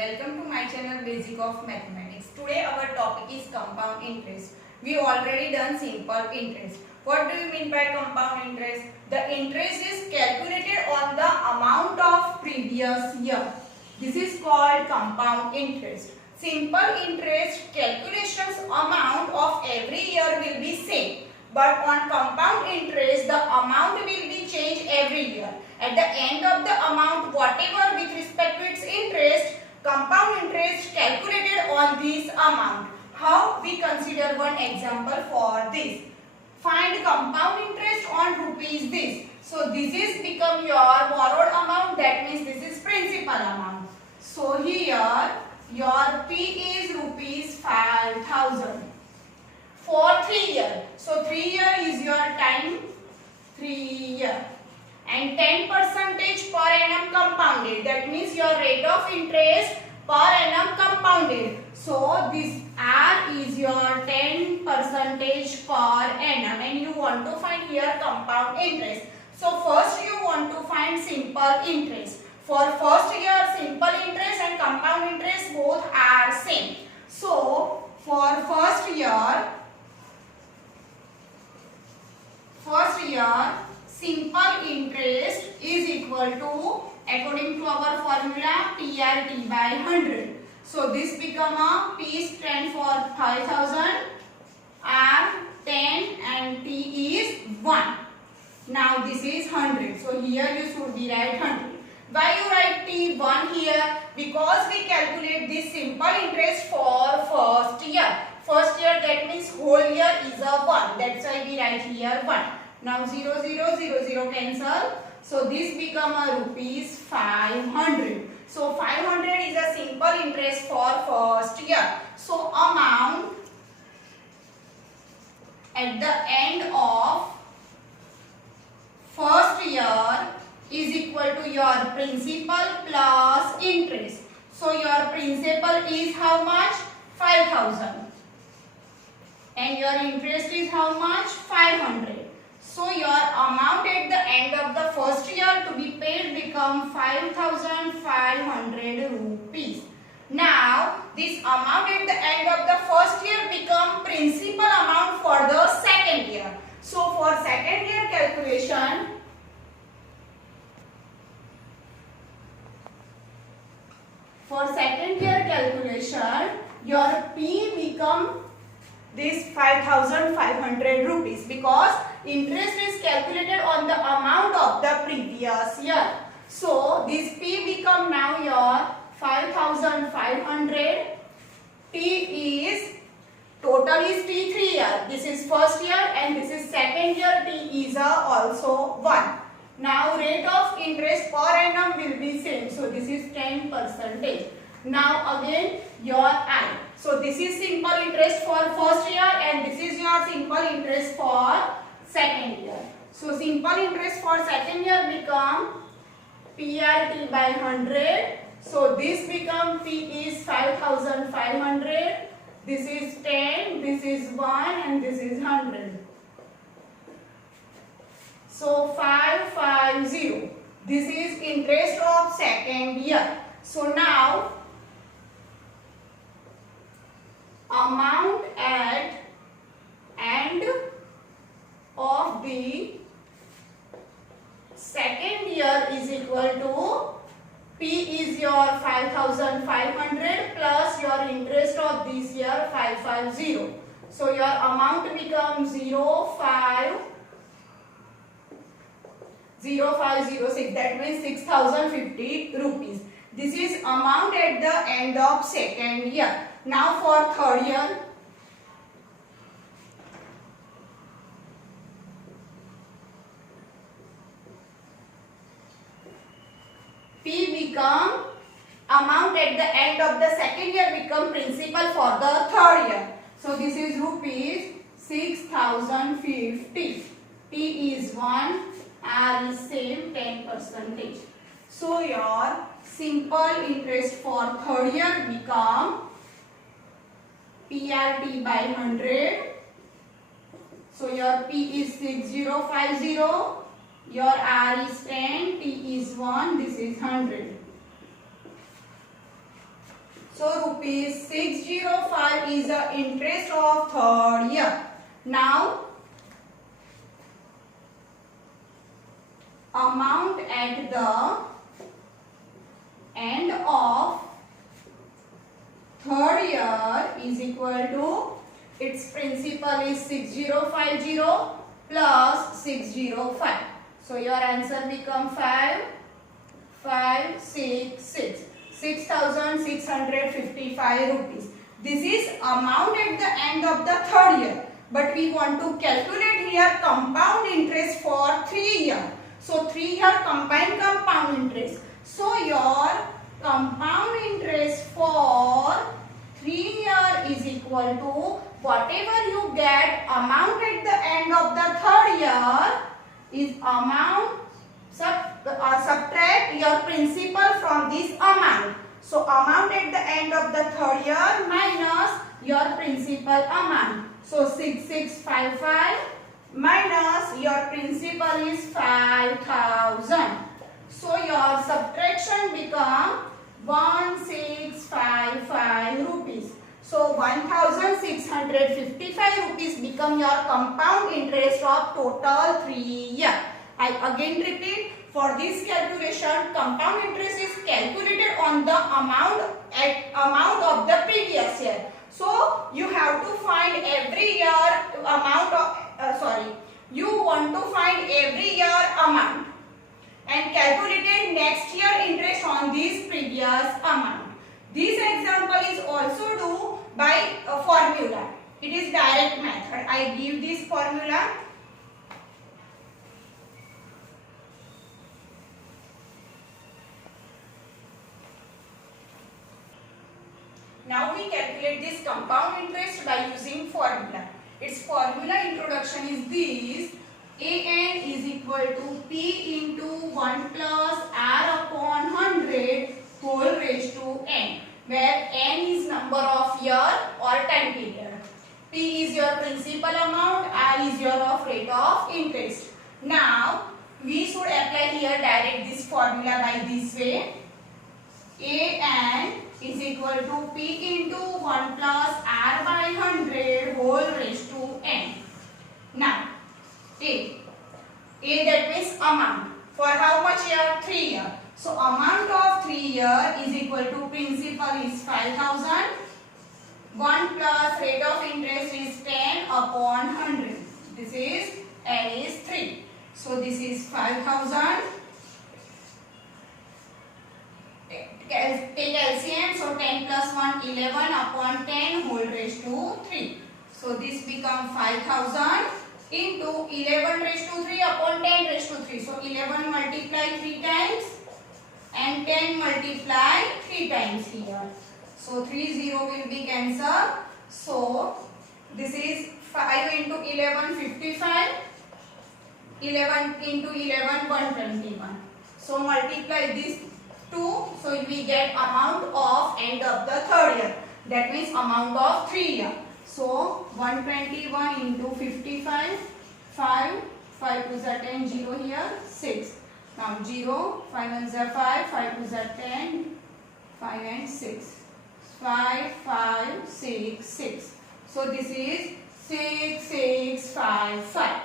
welcome to my channel Basic of Mathematics. Today our topic is compound interest. We already done simple interest. What do you mean by compound interest? The interest is calculated on the amount of previous year. This is called compound interest. Simple interest calculations amount of every year will be same. But on compound interest, the amount will be changed every year. At the end of the amount, whatever with respect to its interest, compound interest calculated on this amount. How? We consider one example for this. Find compound interest on rupees this. So this is become your borrowed amount. That means this is principal amount. So here your P is rupees 5,000. For 3 years. So 3 year is your time. 3 year. And 10% per annum compounded. That means your rate of interest per annum compounded. So this R is your 10% per annum. And you want to find here compound interest. So first you want to find simple interest. For first year simple interest and compound interest both are same. So for first year simple interest is equal to, according to our formula, PRT by 100. So this become a P stand for 5,000, R 10 and T is 1. Now this is 100. So here you should be write 100. Why you write T 1 here? Because we calculate this simple interest for first year. First year, that means whole year is a 1. That's why we write here 1. Now 0, 0, 0, 0 cancel. So this become a rupees 500. So 500 is a simple interest for first year. So amount at the end of first year is equal to your principal plus interest. So your principal is how much? 5,000. And your interest is how much? 500. So your amount at the end of the first year to be paid become 5,500 rupees. Now this amount at the end of the first year become principal amount for the second year. So for second year calculation, your P become this 5,500 rupees because interest is calculated on the amount of the previous year. So this P become now your 5,500. T is total is T 3 year. This is first year and this is second year. T is also 1. Now rate of interest per annum will be same. So this is 10%. Now again your I. So this is simple interest for first year and this is your simple interest for second year. So simple interest for second year become PRT by 100. So this become P is 5,500. This is 10, this is 1 and this is 100. So 550. This is interest of second year. So now amount at end of the second year is equal to P is your 5,500 plus your interest of this year 550. So your amount becomes 0506. That means 6,050 rupees. This is amount at the end of second year. Now for third year, P become amount at the end of the second year become principal for the third year. So this is rupees 6,050. T is 1, R is same 10%. So your simple interest for third year become PRT by 100. So your P is 6050. Your R is 10, T is 1, this is 100. So rupees 605 is the interest of third year. Now amount at the end of third year is equal to, its principal is 6050 plus 605. So your answer become 5566, 6,655 rupees. This is amount at the end of the third year. But we want to calculate here compound interest for 3 year. So 3 year combined compound interest. So your compound interest for 3 year is equal to whatever you get amount at the end of the third year is amount, subtract your principal from this amount. So amount at the end of the third year minus your principal amount. So 6655 minus your principal is 5000. So your subtraction become 1655 rupees. So 1655 rupees become your compound interest of total 3 year. I again repeat, for this calculation compound interest is calculated on the amount of the previous year. So you have to find every year amount of you want to find every year amount and calculated next year interest on this previous amount. This example is also do by a formula. It is direct method. I give this formula. Now we calculate this compound interest by using formula. Its formula introduction is this: AN is equal to P into 1 plus R upon 100 whole raised to N, where N is number of year or time period. P is your principal amount, R is your of rate of interest. Now we should apply here direct this formula by this way. AN is equal to P into 1 plus R by 100 whole raised to N. Now A that means amount. For how much year? 3 year. So amount of 3 year is equal to principal is 5000. 1 plus rate of interest is 10 upon 100. This is N is 3. So this is 5000. Take LCM. So 10 plus 1 11 upon 10 whole raised to 3. So this becomes 5000 into 11 raised to 3 upon 10 raised to 3. So 11 multiply 3 times and 10 multiply 3 times here. So 3 0 will be cancelled. So this is 5 into 11 55. 11 into 11 121. So multiply this 2. So we get amount of end of the third year. That means amount of 3 year. So 121 into 55, 5 to the 10, 0 here, 6. Now 0, 5 1 is 5, 5 to the 10, 5 and 6. 5, 5, 6, 6. So this is 6, 6, 5, 5.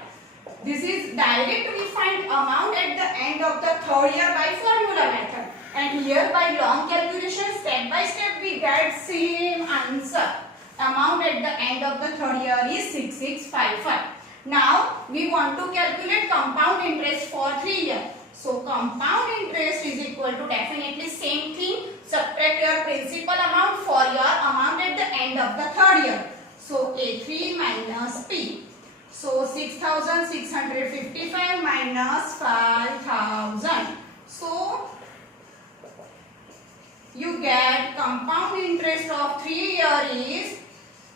This is direct we find amount at the end of the third year by formula method. And here by long calculation step by step we get same answer. Amount at the end of the third year is 6655. Now we want to calculate compound interest for 3 years. So compound interest is equal to definitely same thing. Subtract your principal amount for your amount at the end of the third year. So A3 minus P. So 6655 minus 5000. So you get compound interest of 3 years is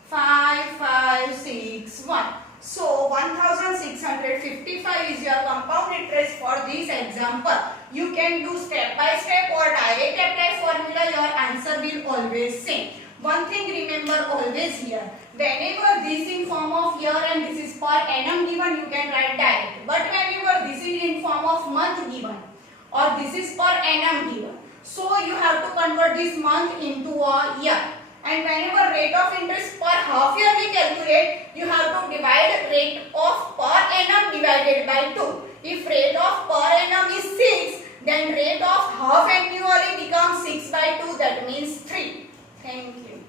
5561. So 1655 is your compound interest for this example. You can do step by step or direct apply formula. Your answer will always same. One thing remember always here. Whenever this in form of year and this is per annum given, you can write direct. But whenever this is in form of month given or this is per annum given, So you have to convert this month into a year. And whenever rate of interest per half year we calculate, you have to divide rate of per annum divided by 2. If rate of per annum is 6, then rate of half annually becomes 6 by 2, that means 3. Thank you.